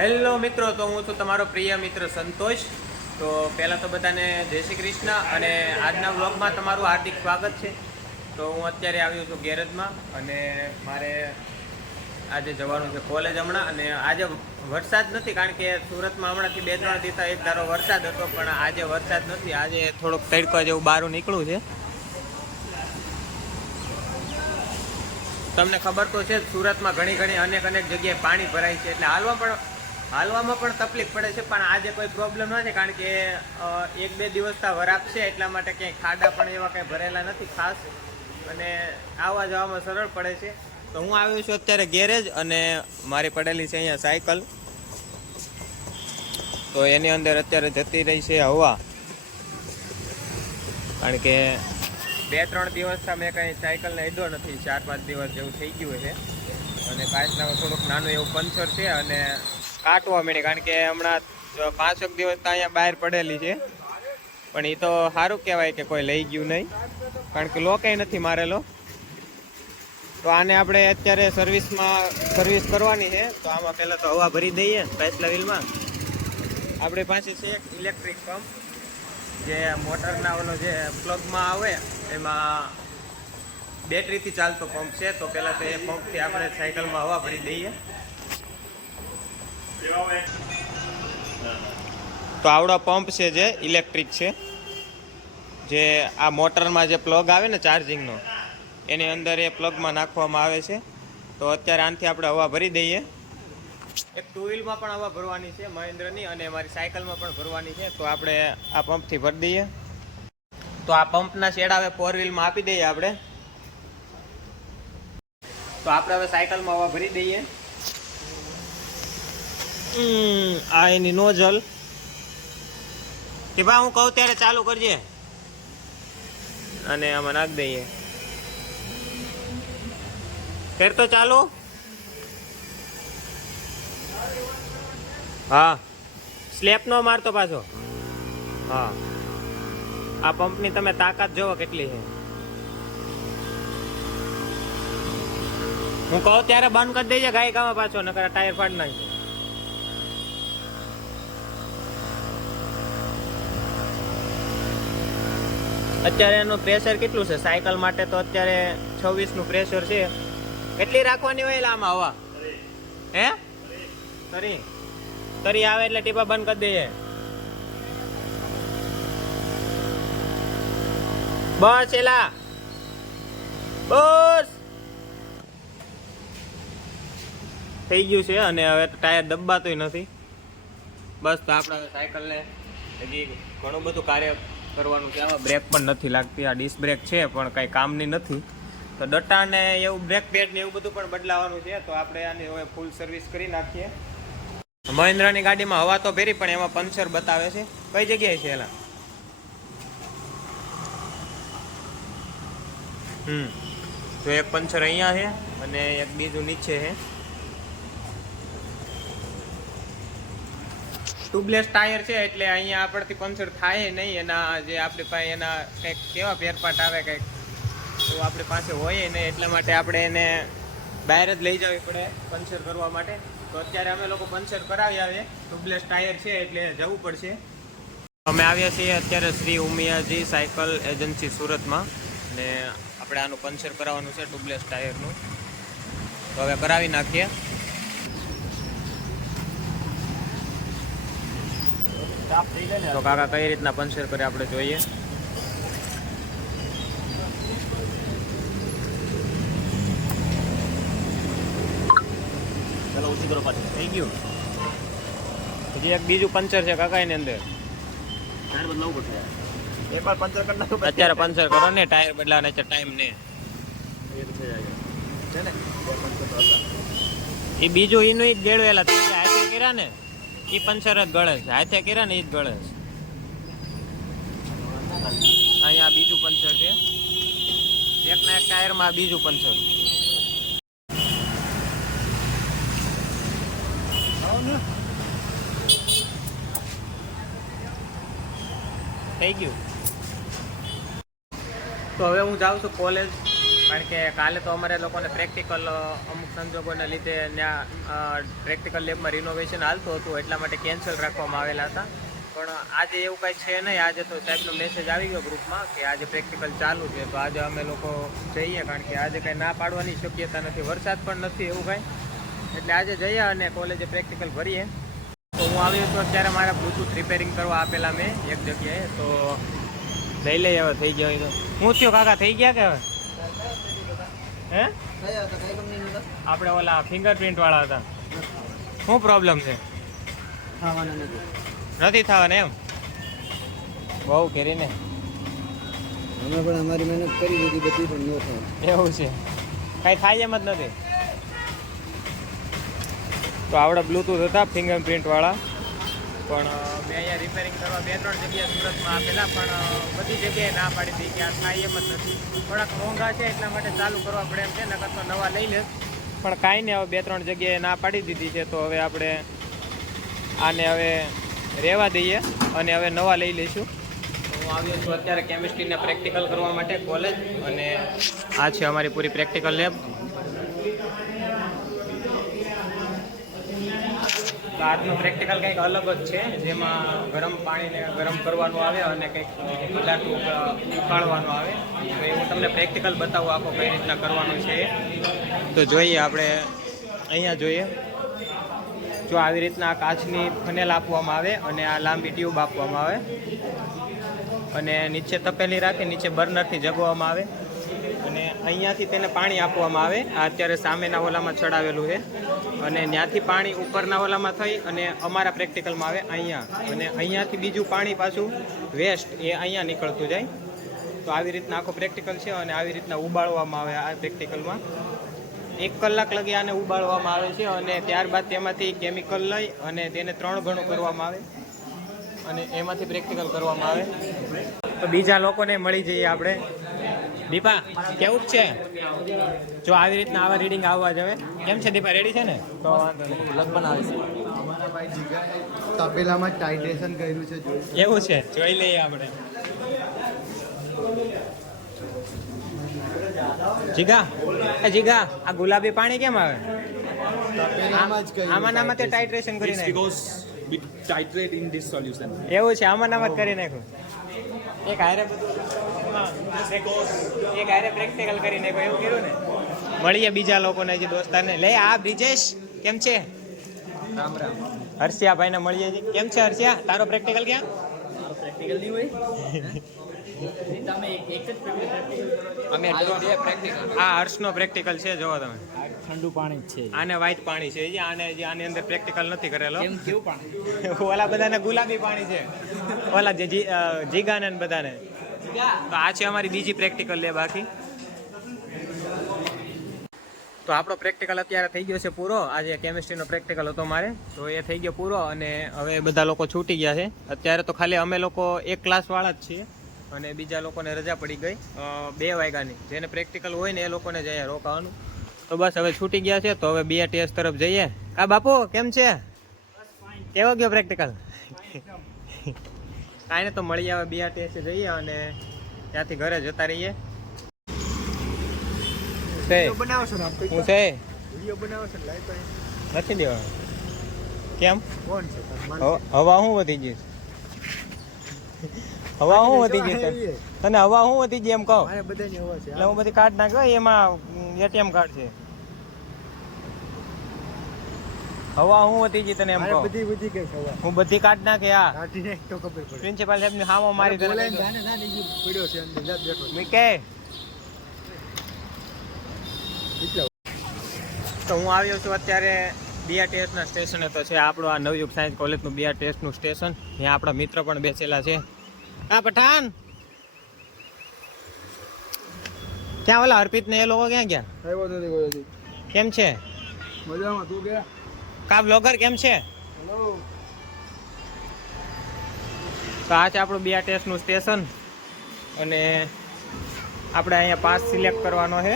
Hello મિત્રો, તો હું છું તમારો પ્રિય મિત્ર સંતોષ. તો પહેલાં તો બધાને જય શ્રી કૃષ્ણ અને આજના વ્લોગમાં તમારું હાર્દિક સ્વાગત છે. તો હું અત્યારે આવ્યો છું ગેરેજમાં અને મારે આજે જવાનું છે કોલેજ હમણાં. અને આજે વરસાદ નથી, કારણ કે સુરતમાં હમણાંથી 2-3 દિવસ એક ધારો વરસાદ હતો, પણ આજે વરસાદ નથી. આજે થોડોક તડકો જેવું બહાર નીકળ્યું છે. તમને ખબર તો છે સુરતમાં ઘણી અનેક જગ્યાએ પાણી ભરાય છે, એટલે હાલવામાં પણ તકલીફ પડે છે. પણ આજે કોઈ પ્રોબ્લેમ નથી, કારણ કે 1-2 દિવસથી વરાપ છે, એટલા માટે ક્યાંય ખાડા પણ એવા કંઈ ભરેલા નથી ખાસ, અને આવવા જવામાં સરળ પડે છે. તો હું આવ્યો છું અત્યારે ગેરેજ, અને મારી પડેલી છે અહીંયા સાયકલ. તો એની અંદર અત્યારે જતી રહી છે હવા, કારણ કે 2-3 દિવસથી મેં કંઈ સાયકલને ઈડો નથી. 4-5 દિવસ જેવું થઈ ગયું છે, અને પાછળમાં થોડુંક નાનું એવું પંચર છે અને કાટવા મળી, કારણ કે હમણાં 5-6 દિવસ તો અહીંયા બહાર પડેલી છે. પણ એ તો સારું કહેવાય કે કોઈ લઈ ગયું નહીં, કારણ કે લોક નથી મારેલો. તો આને આપણે અત્યારે સર્વિસ કરવાની છે. તો આમાં પહેલાં તો હવા ભરી દઈએ પાછલા વ્હીલમાં. આપણી પાસે છે એક ઇલેક્ટ્રિક પંપ, જે મોટરના ઓલો જે પ્લગમાં આવે એમાં બેટરીથી ચાલતો પંપ છે. તો પહેલાં તો એ પંપથી આપણે સાયકલમાં હવા ભરી દઈએ. તો આવડો પંપ છે જે ઇલેક્ટ્રિક છે, જે આ મોટરમાં જે પ્લગ આવે ને ચાર્જિંગનો, એની અંદર એ પ્લગમાં નાખવામાં આવે છે. તો અત્યારે આનાથી આપણે હવા ભરી દઈએ. એક 2 વ્હીલમાં પણ હવા ભરવાની છે મહેન્દ્રની, અને મારી સાયકલમાં પણ ભરવાની છે. તો આપણે આ પંપથી ભરી દઈએ. તો આ પંપના શેડા હવે 4 વ્હીલમાં આપી દઈએ આપણે. તો આપણે હવે સાયકલમાં હવા ભરી દઈએ. આ એની નોઝલ કે ભાઈ હું કહું ત્યારે ચાલુ કરજે, અને આમાં નાખી દઈએ. ફેર તો ચાલુ. હા, સ્લેપ નો મારતો પાછો. હા, આ પંપની તમે તાકાત જોવો કેટલી છે. હું કહું ત્યારે બંધ કરી દેજે ગાય ગામાં પાછો, નકર ટાયર ફાડ નાખે. અત્યારે એનું પ્રેશર કેટલું છે સાયકલ માટે? તો અત્યારે 26 નું પ્રેશર છે. કેટલી રાખવાની હોય આમાં હવા? હે, તરી આવે એટલે ટીપા બંધ કરી દઈએ. બસ એલા, બસ થઈ ગયું છે. અને હવે ટાયર દબાતોય નથી. બસ, તો આપણે સાયકલને હજી ઘણું બધું કાર્ય કરવાનું છે. આમાં બ્રેક પણ નથી લાગતી. આ ડિસ્ક બ્રેક છે પણ કાંઈ કામની નથી. તો ડટ્ટા ને એવું બ્રેક પેડ ને એવું બધું પણ બદલાવાનું છે. તો આપણે આની હવે ફૂલ સર્વિસ કરી નાખીએ. મહિન્દ્રાની ગાડીમાં હવા તો ભરી, પણ એમાં પંચર બતાવે છે. કઈ જગ્યાએ છે એલા? તો એક પંચર અહીંયા છે અને એક બીજું નીચે છે. ટ્યુબલેસ ટાયર છે, એટલે અહીંયા આપણથી પંચર થાય નહીં. એના જે આપણી પાસે એના કંઈક કેવા ફેરફાટ આવે કંઈક એવું આપણી પાસે હોય નહીં, એટલા માટે આપણે એને બહાર જ લઈ જવી પડે પંચર કરવા માટે. તો અત્યારે અમે લોકો પંચર કરાવી આવીએ. ટ્યુબલેસ ટાયર છે એટલે જવું પડશે. અમે આવ્યા છીએ અત્યારે શ્રી ઉમિયાજી સાયકલ એજન્સી સુરતમાં, અને આપણે આનું પંચર કરાવવાનું છે ટ્યુબલેસ ટાયરનું. તો હવે કરાવી નાખીએ. તો કાકા કઈ રીતના પંચર કરે આપણે જોઈએ. થઈ ગયું. હજી એક બીજું પંચર છે કાકા એની અંદર. અત્યારે પંચર કરો ને, ટાયર બદલાવાના છે ટાઈમ ને. એ બીજું એનું જ ગેળવેલા હાથે કર્યા ને, એ પંચર જ ગળે છે. હાથે કર્યા ને એ જ ગળે છે. અહીંયા બીજું પંચર છે. એકના એક ટાયરમાં બીજું પંચર. થઈ ગયું. તો હવે હું જાઉં છું કોલેજ. કારણ કે કાલે તો અમારે લોકોને પ્રેક્ટિકલ અમુક સંજોગોના લીધે ત્યાં પ્રેક્ટિકલ લેબમાં રિનોવેશન હાલતું હતું, એટલા માટે કેન્સલ રાખવામાં આવેલા હતા. પણ આજે એવું કાંઈ છે નહીં. આજે તો સાહેબનો મેસેજ આવી ગયો ગ્રુપમાં કે આજે પ્રેક્ટિકલ ચાલુ છે, તો આજે અમે લોકો જઈએ. કારણ કે આજે કાંઈ ના પાડવાની શક્યતા નથી, વરસાદ પણ નથી એવું કાંઈ. એટલે આજે જઈએ અને કોલેજે પ્રેક્ટિકલ ભરીએ. તો હું આવ્યો હતો અત્યારે મારા બ્લૂટૂથ રિપેરિંગ કરવા આપેલા મેં એક જગ્યાએ, તો લઈ લઈએ હવે થઈ ગયો. હું થયો કાકા, થઈ ગયા કે હવે? હે આપણે ઓલા ફિંગરપ્રિન્ટ વાળા હતા. શું પ્રોબ્લેમ છે? નથી થવાના એમ? બહુ કરીને અમે પણ અમારી મહેનત કરી દીધી બધી, પણ ન થાય. એવું છે, કાંઈ થાય એમ જ નથી. તો આપણે બ્લૂટૂથ હતા ફિંગરપ્રિન્ટ વાળા, પણ મેં અહીંયા રિપેરિંગ કરવા 2-3 જગ્યાએ સુરતમાં આપેલા, પણ બધી જગ્યાએ ના પાડી હતી કે આ થાય એમ જ નથી. થોડાક મોંઘા છે એટલા માટે ચાલુ કરવા પડે એમ છે, નકર તો નવા લઈ લે. પણ કાંઈ નહીં, હવે 2-3 જગ્યાએ ના પાડી દીધી છે, તો હવે આપણે આને હવે રહેવા દઈએ અને હવે નવા લઈ લઈશું. હું આવ્યો છું અત્યારે કેમિસ્ટ્રીના પ્રેક્ટિકલ કરવા માટે કોલેજ, અને આ છે અમારી પૂરી પ્રેક્ટિકલ લેબ. તો આજનું પ્રેક્ટિકલ કંઈક અલગ જ છે, જેમાં ગરમ પાણીને ગરમ કરવાનું આવે અને કંઈક પદાર્થ ઉકાળવાનું આવે. તો એ હું તમને પ્રેક્ટિકલ બતાવું આખો કઈ રીતના કરવાનું છે. તો જોઈએ આપણે અહીંયા જોઈએ. જો આવી રીતના કાચની ફનેલ આપવામાં આવે અને આ લાંબી ટ્યુબ આપવામાં આવે અને નીચે તપેલી રાખી નીચે બર્નરથી જગવામાં આવે અને અહીંયાથી તેને પાણી આપવામાં આવે. આ અત્યારે સામેના ઓલામાં ચડાવેલું છે અને ત્યાંથી પાણી ઉપરના ઓલામાં થઈ અને અમારા પ્રેક્ટિકલમાં આવે અહીંયા, અને અહીંયાથી બીજું પાણી પાછું વેસ્ટ એ અહીંયા નીકળતું જાય. તો આવી રીતના આખો પ્રેક્ટિકલ છે અને આવી રીતના ઉબાળવામાં આવે. આ પ્રેક્ટિકલમાં 1 કલાક લગી આને ઉબાળવામાં આવે છે અને ત્યારબાદ તેમાંથી કેમિકલ લઈ અને તેને 3 ગણું કરવામાં આવે અને એમાંથી પ્રેક્ટિકલ કરવામાં આવે. તો બીજા લોકોને મળી જઈએ આપણે. દીપા કેવું છે? જો આવી રીતના આવા રીડિંગ આવવા જોઈએ. કેમ છે દીપા, રેડી છે ને? તો વાંધો નહીં, લગભગ આવે છે. તપેલામાં ટાઇટ્રેશન કર્યું છે. એવું છે, જોઈ લઈએ આપણે. જીગા, એ જીગા, આ ગુલાબી પાણી કેમ આવે? આમાં નામાં તે ટાઇટ્રેશન કરી નાખ્યું. Titrate in this solution. એવું છે, આમાં નામાં જ કરી નાખ્યું. એક હારે પ્રેક્ટિકલ કરી નાખ્યું, એવું કર્યું ને. મળીએ બીજા લોકોને, જે દોસ્તારને. લે આ બ્રિજેશ, કેમ છે? રામ રામ. હર્ષિયા ભાઈને મળીએ છીએ. કેમ છે હર્ષિયા, તારો પ્રેક્ટિકલ ક્યાં? પ્રેક્ટિકલ નહીં હોય. તમે એક જ અમે આ હર્ષનો પ્રેક્ટિકલ છે, જોવો તમે. ઠંડુ પાણી છે. આને વ્હાઈટ પાણી છે, આની અંદર પ્રેક્ટિકલ નથી કરેલો. કેવું પાણી? ઓલા બધાને ગુલાબી પાણી છે, ઓલા જે જીગાને ને બધાને. તો આ છે અમારી બીજી પ્રેક્ટિકલ લે. બાકી તો આપણો પ્રેક્ટિકલ અત્યારે થઈ ગયો છે પૂરો. આજે કેમિસ્ટ્રીનો પ્રેક્ટિકલ હતો મારે, તો એ થઈ ગયો પૂરો અને હવે બધા લોકો છૂટી ગયા છે. અત્યારે તો ખાલી અમે લોકો એક ક્લાસવાળા જ છીએ અને બીજા લોકોને રજા પડી ગઈ 2 વાગ્યાની. જેને પ્રેક્ટિકલ હોય ને એ લોકોને જ અહીંયા રોકાવાનું. તો બસ હવે છૂટી ગયા છે, તો હવે BRTS તરફ જઈએ. કા બાપુ કેમ છે? કેવો ગયો પ્રેક્ટિકલ? કાંઈ ને, તો મળી આવે BRTS જઈએ અને ત્યાંથી ઘરે જતા રહીએ. હું છે નથી દેવાનું. કેમ? હવા શું વધી ગઈ? હવા શું વધી ગઈ? તને હવા શું વધી ગઈ એમ કહો. એટલે હું બધી કાર્ડ નાખ્યો, એમાં ATM કાર્ડ છે. હવા હું વધી ગઈ તને એમ કહો. હું બધી કાર્ડ નાખે. આ પ્રિન્સિપાલ સાહેબ ની હામો મારી કે તો હું આવ્યો છું અત્યારે BRTS ના સ્ટેશને. તો છે આપણું આ નવયુગ સાયન્સ કોલેજનું BRTS નું સ્ટેશન. ત્યાં આપણા મિત્ર પણ બેસેલા છે. હા પઠાણ, ક્યાં ઓલા અર્પિત ને એ લોકો ક્યાં ગયા? કેમ છે? મજામાં, તું ગયા? કા બ્લોગર કેમ છે? તો આ છે આપણું BRTS નું સ્ટેશન અને આપણે અહીંયા પાસ સિલેક્ટ કરવાનો છે.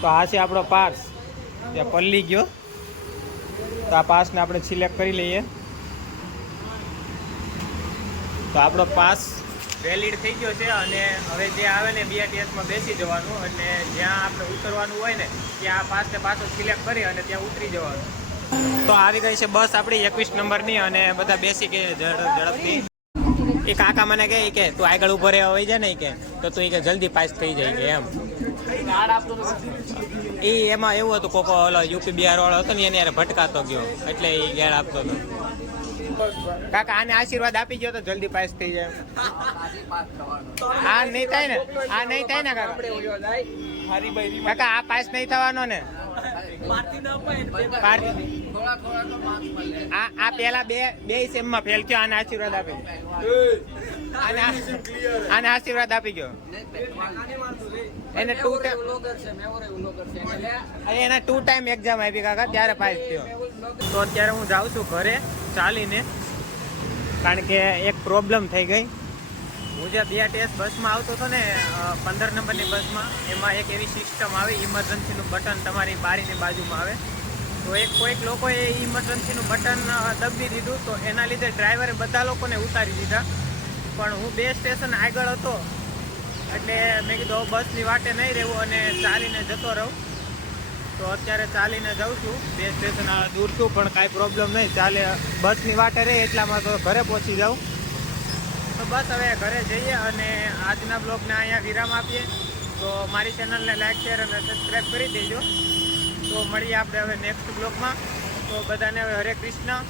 તો આ છે આપણો પાસ, ત્યાં પલ્લી ગયો. તો આ પાસને આપણે સિલેક્ટ કરી લઈએ. તો આપણો પાસ વેલિડ થઈ ગયો છે અને હવે જે આવે ને BRTSમાં બેસી જવાનું અને જ્યાં આપણે ઉતરવાનું હોય ને ત્યાં પાસને પાછો સિલેક્ટ કરી અને ત્યાં ઉતરી જવાનું. તો આવી ગઈ છે બસ આપણી 21 નંબરની અને બધા બેસી ગઈ ઝડપથી. એ કાકા મને કહે કે તું આગળ ઊભો રહેવા હોય જાય ને કે તો તું કે જલ્દી પાસ થઈ જાય કે એમ. એ એમાં એવું હતું કોકો ઓલો યુપી બિહાર વાળો હતો ને એને યાર ભટકાતો ગયો એટલે એ ગેર આપતો હતો. કાકા આને આશીર્વાદ આપી ગયો તો જલ્દી પાસ થઈ જાય. આ નહીં થાય ને, આ નહીં થાય ને કાકા. કાકા આ પાસ નહીં થવાનો ને. આ પેલા બે સેમમાં ફેલ થયો, આને આશીર્વાદ આપી આને આશીર્વાદ આપી ગયો. એને 2 ટાઈમ એક્ઝામ આપી કાકા ત્યારે પાસ થયો. તો અત્યારે હું જાઉં છું ઘરે ચાલીને, કારણ કે એક પ્રોબ્લેમ થઈ ગઈ. હું જે BRTS બસમાં આવતો હતો ને 15 નંબરની બસમાં, એમાં એક એવી સિસ્ટમ આવે ઇમરજન્સીનું બટન તમારી બારીની બાજુમાં આવે. તો કોઈક લોકોએ ઇમરજન્સીનું બટન દબી દીધું, તો એના લીધે ડ્રાઈવરે બધા લોકોને ઉતારી દીધા. પણ હું 2 સ્ટેશન આગળ હતો એટલે મેં કીધું બસની વાટે નહીં રહેવું અને ચાલીને જતો રહું. તો અત્યારે ચાલીને જાઉં છું, 2 સ્ટેશન દૂર છું પણ કાંઈ પ્રોબ્લેમ નહીં, ચાલે બસની વાટે રહે એટલામાં તો ઘરે પહોંચી જાઉં. તો બસ હવે ઘરે જઈએ અને આજના બ્લોગને અહીંયા વિરામ આપીએ. તો મારી ચેનલને લાઈક શેર અને સબસ્ક્રાઈબ કરી દેજો. તો મળીએ આપણે હવે નેક્સ્ટ બ્લોગમાં. તો બધાને હવે હરે કૃષ્ણ.